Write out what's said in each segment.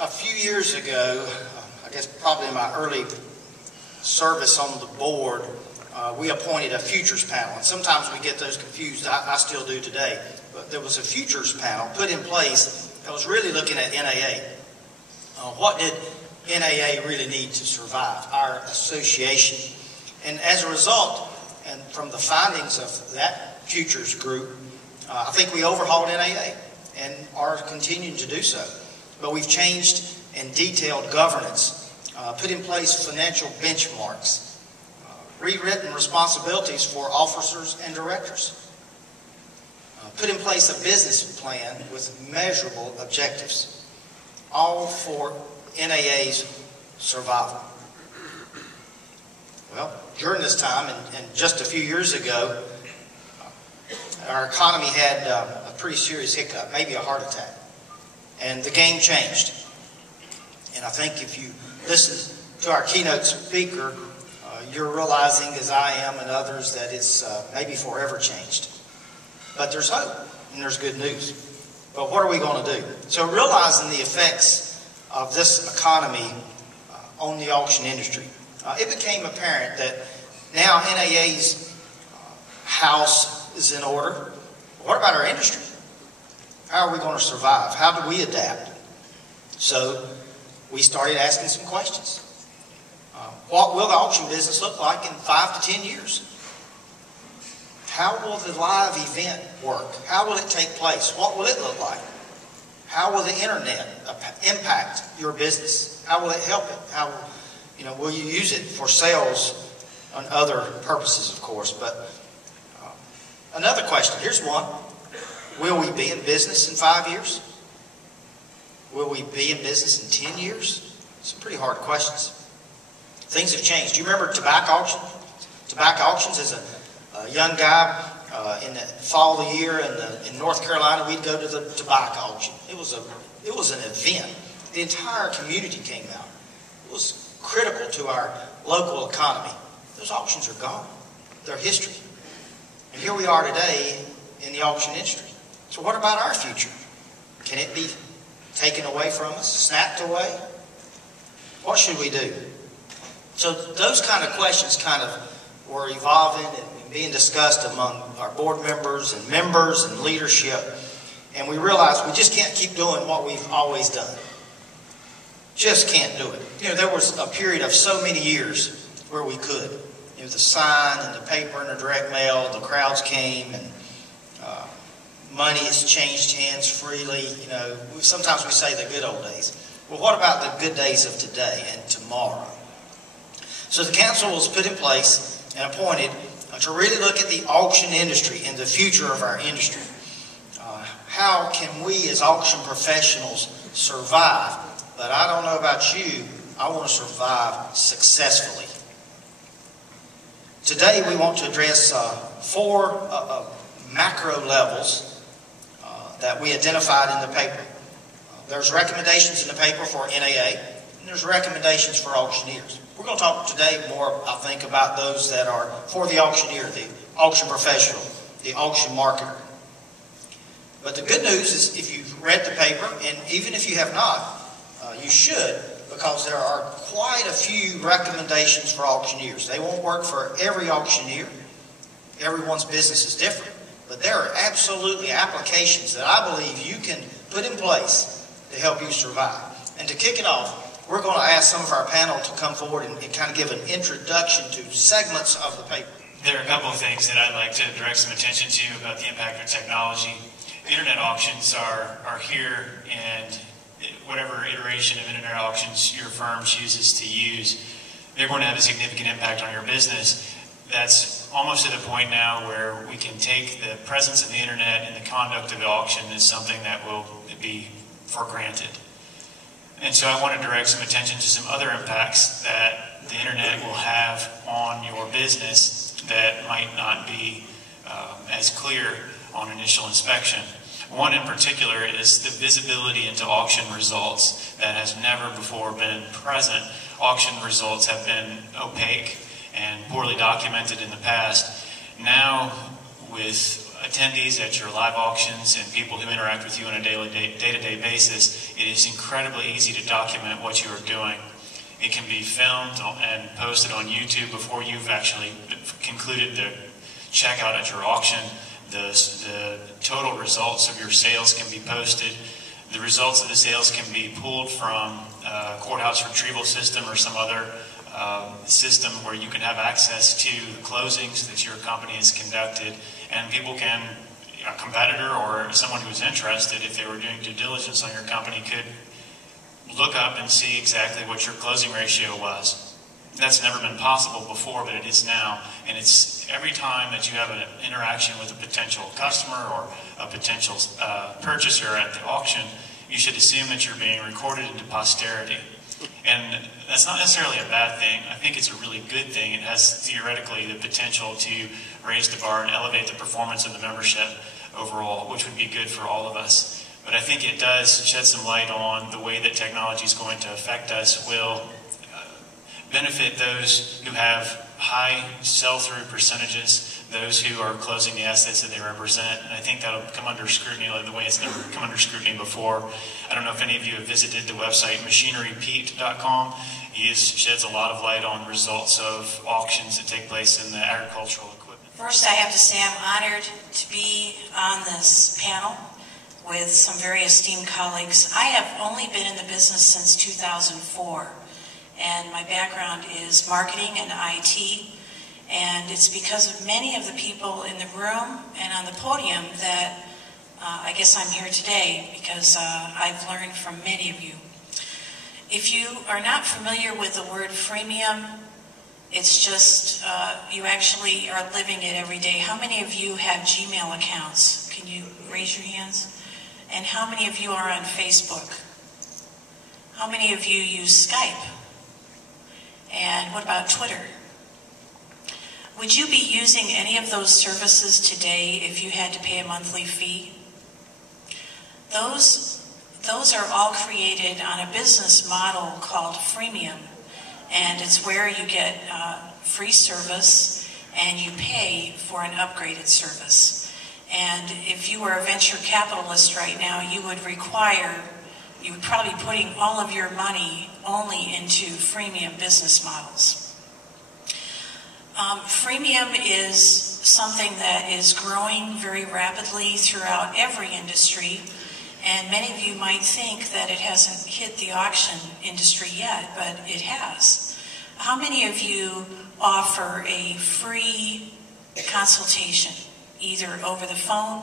A few years ago, I guess probably in my early service on the board, we appointed a futures panel. And sometimes we get those confused. I still do today. But there was a futures panel put in place that was really looking at NAA. What did NAA really need to survive, our association? And as a result, and from the findings of that futures group, I think we overhauled NAA and are continuing to do so. But we've changed and detailed governance, put in place financial benchmarks, rewritten responsibilities for officers and directors, put in place a business plan with measurable objectives, all for NAA's survival. Well, during this time, and just a few years ago, our economy had a pretty serious hiccup, maybe a heart attack. And the game changed. And I think if you listen to our keynote speaker, you're realizing, as I am and others, that it's maybe forever changed. But there's hope, and there's good news. But what are we going to do? So realizing the effects of this economy on the auction industry, it became apparent that now NAA's house is in order. What about our industry? How are we going to survive? How do we adapt? So we started asking some questions. What will the auction business look like in 5 to 10 years? How will the live event work? How will it take place? What will it look like? How will the internet impact your business? How will it help it? How, will you use it for sales and other purposes, of course? But another question, here's one. Will we be in business in 5 years? Will we be in business in 10 years? Some pretty hard questions. Things have changed. Do you remember tobacco auction? Tobacco auctions as a young guy in the fall of the year in North Carolina, we'd go to the tobacco auction. It was an event. The entire community came out. It was critical to our local economy. Those auctions are gone. They're history. And here we are today in the auction industry. So what about our future? Can it be taken away from us, snapped away? What should we do? So those kind of questions kind of were evolving and being discussed among our board members and leadership. And we realized we just can't keep doing what we've always done. Just can't do it. There was a period of so many years where we could. The sign and the paper and the direct mail, the crowds came, and money has changed hands freely. Sometimes we say the good old days. Well, what about the good days of today and tomorrow? So the council was put in place and appointed to really look at the auction industry and the future of our industry. How can we as auction professionals survive? But I don't know about you, I want to survive successfully. Today we want to address 4 macro levels that we identified in the paper. There's recommendations in the paper for NAA, and there's recommendations for auctioneers. We're going to talk today more, I think, about those that are for the auctioneer, the auction professional, the auction marketer. But the good news is if you've read the paper, and even if you have not, you should, because there are quite a few recommendations for auctioneers. They won't work for every auctioneer. Everyone's business is different. But there are absolutely applications that I believe you can put in place to help you survive. And to kick it off, we're going to ask some of our panel to come forward and kind of give an introduction to segments of the paper. There are a couple of things that I'd like to direct some attention to about the impact of technology. Internet auctions are here, and whatever iteration of internet auctions your firm chooses to use, they're going to have a significant impact on your business. That's almost to the point now where we can take the presence of the internet and the conduct of the auction as something that will be for granted. And so I want to direct some attention to some other impacts that the internet will have on your business that might not be as clear on initial inspection. One in particular is the visibility into auction results that has never before been present. Auction results have been opaque and poorly documented in the past. Now, with a attendees at your live auctions and people who interact with you on a day-to-day basis, it is incredibly easy to document what you are doing. It can be filmed and posted on YouTube before you've actually concluded the checkout at your auction. The total results of your sales can be posted. The results of the sales can be pulled from a courthouse retrieval system or some other system where you can have access to the closings that your company has conducted, and people can, a competitor or someone who's interested, if they were doing due diligence on your company, could look up and see exactly what your closing ratio was. That's never been possible before, but it is now. And it's every time that you have an interaction with a potential customer or a potential purchaser at the auction, you should assume that you're being recorded into posterity. And that's not necessarily a bad thing. I think it's a really good thing. It has theoretically the potential to raise the bar and elevate the performance of the membership overall, which would be good for all of us. But I think it does shed some light on the way that technology is going to affect us, will benefit those who have high sell-through percentages, those who are closing the assets that they represent. And I think that'll come under scrutiny the way it's never come under scrutiny before. I don't know if any of you have visited the website machinerypete.com. He sheds a lot of light on results of auctions that take place in the agricultural equipment. First, I have to say I'm honored to be on this panel with some very esteemed colleagues. I have only been in the business since 2004. And my background is marketing and IT, and it's because of many of the people in the room and on the podium that I guess I'm here today, because I've learned from many of you. If you are not familiar with the word freemium, it's just you actually are living it every day. How many of you have Gmail accounts? Can you raise your hands? And how many of you are on Facebook? How many of you use Skype? And what about Twitter? Would you be using any of those services today if you had to pay a monthly fee? Those are all created on a business model called freemium, and it's where you get free service and you pay for an upgraded service. And if you were a venture capitalist right now, you would probably be putting all of your money only into freemium business models. Freemium is something that is growing very rapidly throughout every industry, and many of you might think that it hasn't hit the auction industry yet, but it has. How many of you offer a free consultation, either over the phone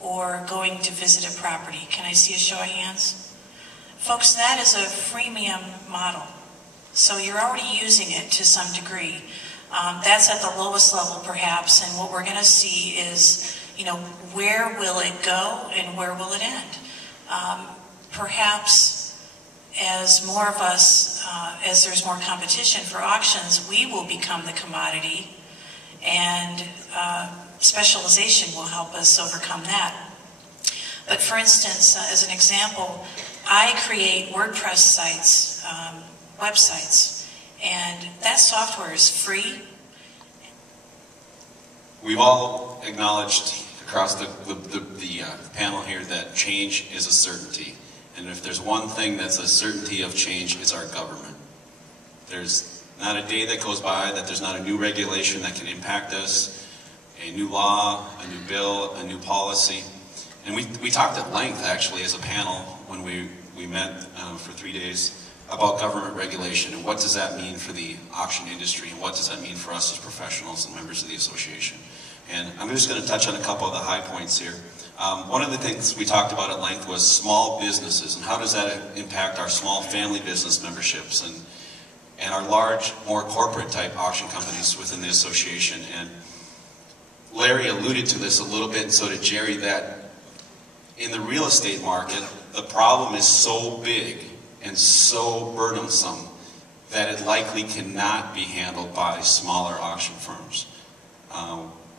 or going to visit a property? Can I see a show of hands? Folks, that is a freemium model. So you're already using it to some degree. That's at the lowest level, perhaps, and what we're going to see is, where will it go and where will it end? Perhaps as more of us, as there's more competition for auctions, we will become the commodity, and specialization will help us overcome that. But for instance, as an example, I create WordPress sites, websites, and that software is free. We've all acknowledged across the panel here that change is a certainty. And if there's one thing that's a certainty of change, it's our government. There's not a day that goes by that there's not a new regulation that can impact us, a new law, a new bill, a new policy. And we talked at length, actually, as a panel when we met for 3 days about government regulation and what does that mean for the auction industry and what does that mean for us as professionals and members of the association. And I'm just going to touch on a couple of the high points here. One of the things we talked about at length was small businesses and how does that impact our small family business memberships and our large, more corporate type auction companies within the association. And Larry alluded to this a little bit, and so did Jerry, that in the real estate market, the problem is so big and so burdensome that it likely cannot be handled by smaller auction firms.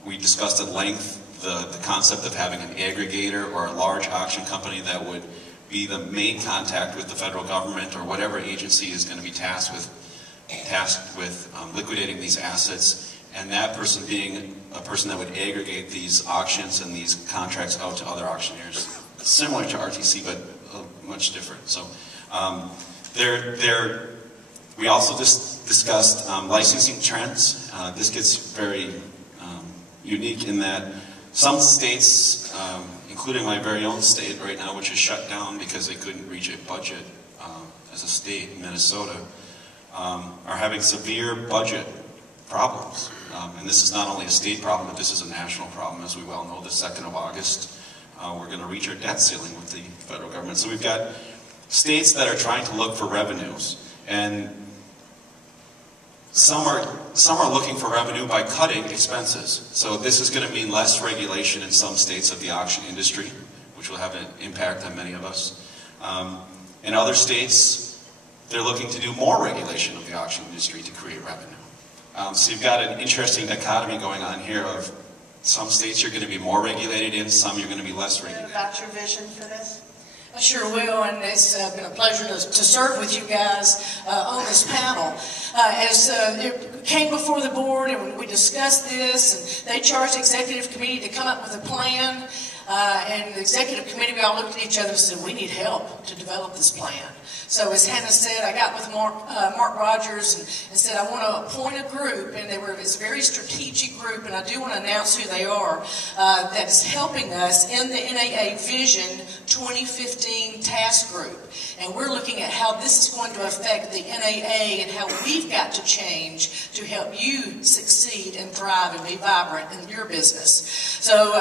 We discussed at length the concept of having an aggregator or a large auction company that would be the main contact with the federal government or whatever agency is going to be tasked with liquidating these assets, and that person being a person that would aggregate these auctions and these contracts out to other auctioneers, similar to RTC, but much different. So we also discussed licensing trends. This gets very unique in that some states, including my very own state right now, which is shut down because they couldn't reach a budget as a state, Minnesota, are having severe budget problems. And this is not only a state problem, but this is a national problem. As we well know, the 2nd of August, we're going to reach our debt ceiling with the federal government. So we've got states that are trying to look for revenues, and some are looking for revenue by cutting expenses. So this is going to mean less regulation in some states of the auction industry, which will have an impact on many of us. In other states, they're looking to do more regulation of the auction industry to create revenue. So you've got an interesting dichotomy going on here of some states you're going to be more regulated in, some you're going to be less regulated. About your vision for this? I sure will, and it's been a pleasure to serve with you guys on this panel. As it came before the board and we discussed this, and they charged the executive committee to come up with a plan, and the executive committee, we all looked at each other and said, we need help to develop this plan. So as Hannah said, I got with Mark Rogers and said, I want to appoint a group, and it's a very strategic group, and I do want to announce who they are, that is helping us in the NAA Vision 2015 task group. And we're looking at how this is going to affect the NAA and how we've got to change to help you succeed and thrive and be vibrant in your business. So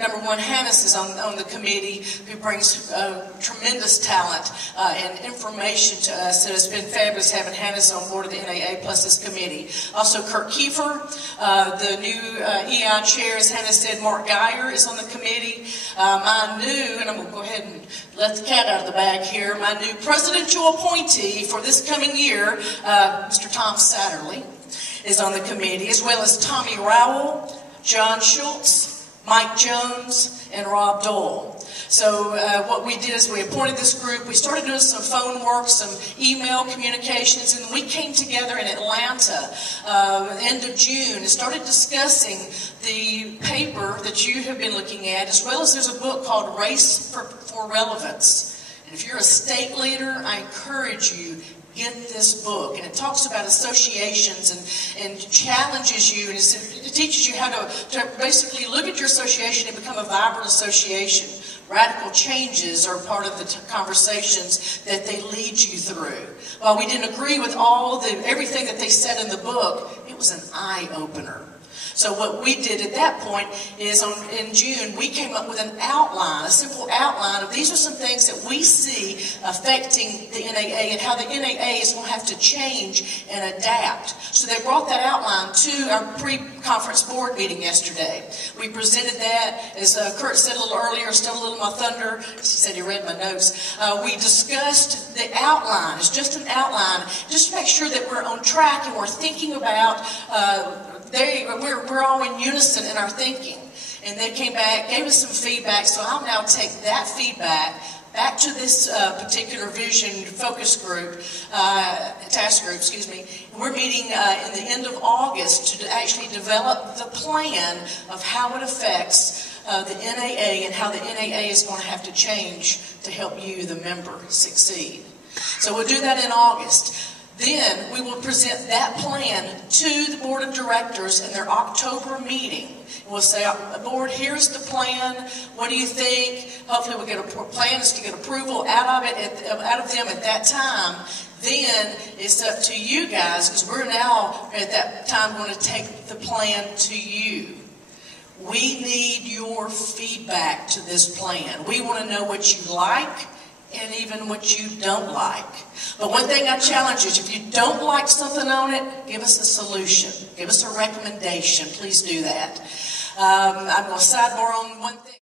number one, Hannes is on the committee, who brings tremendous talent and information to us. So it's been fabulous having Hannes on board of the NAA plus this committee. Also Kurt Kiefer, the new EI chair, as Hannah said, Mark Geyer is on the committee. My new, and I'm going to go ahead and let the cat out of the bag here, my new presidential appointee for this coming year, Mr. Tom Satterley, is on the committee, as well as Tommy Rowell, John Schultz, Mike Jones, and Rob Dole. So what we did is we appointed this group. We started doing some phone work, some email communications, and we came together in Atlanta end of June and started discussing the paper that you have been looking at, as well as there's a book called Race for Relevance. And if you're a state leader, I encourage you, get this book. And it talks about associations and challenges you, and it teaches you how to basically look at your association and become a vibrant association. Radical changes are part of the conversations that they lead you through. While we didn't agree with everything that they said in the book, it was an eye-opener. So what we did at that point is in June, we came up with an outline, a simple outline of these are some things that we see affecting the NAA and how the NAA is going to have to change and adapt. So they brought that outline to our pre-conference board meeting yesterday. We presented that, as Kurt said a little earlier, still a little my thunder. He said he read my notes. We discussed the outline. It's just an outline, just to make sure that we're on track and we're thinking about we're all in unison in our thinking. And they came back, gave us some feedback, so I'll now take that feedback back to this particular vision focus group, task group, excuse me. We're meeting in the end of August to actually develop the plan of how it affects the NAA and how the NAA is going to have to change to help you, the member, succeed. So we'll do that in August. Then we will present that plan to the board of directors in their October meeting. We'll say, board, here's the plan. What do you think? Hopefully we'll get a plan is to get approval out of them at that time. Then it's up to you guys, because we're now at that time going to take the plan to you. We need your feedback to this plan. We want to know what you like and even what you don't like. But one thing I challenge you is, if you don't like something on it, give us a solution. Give us a recommendation. Please do that. I'm going to sidebar on one thing.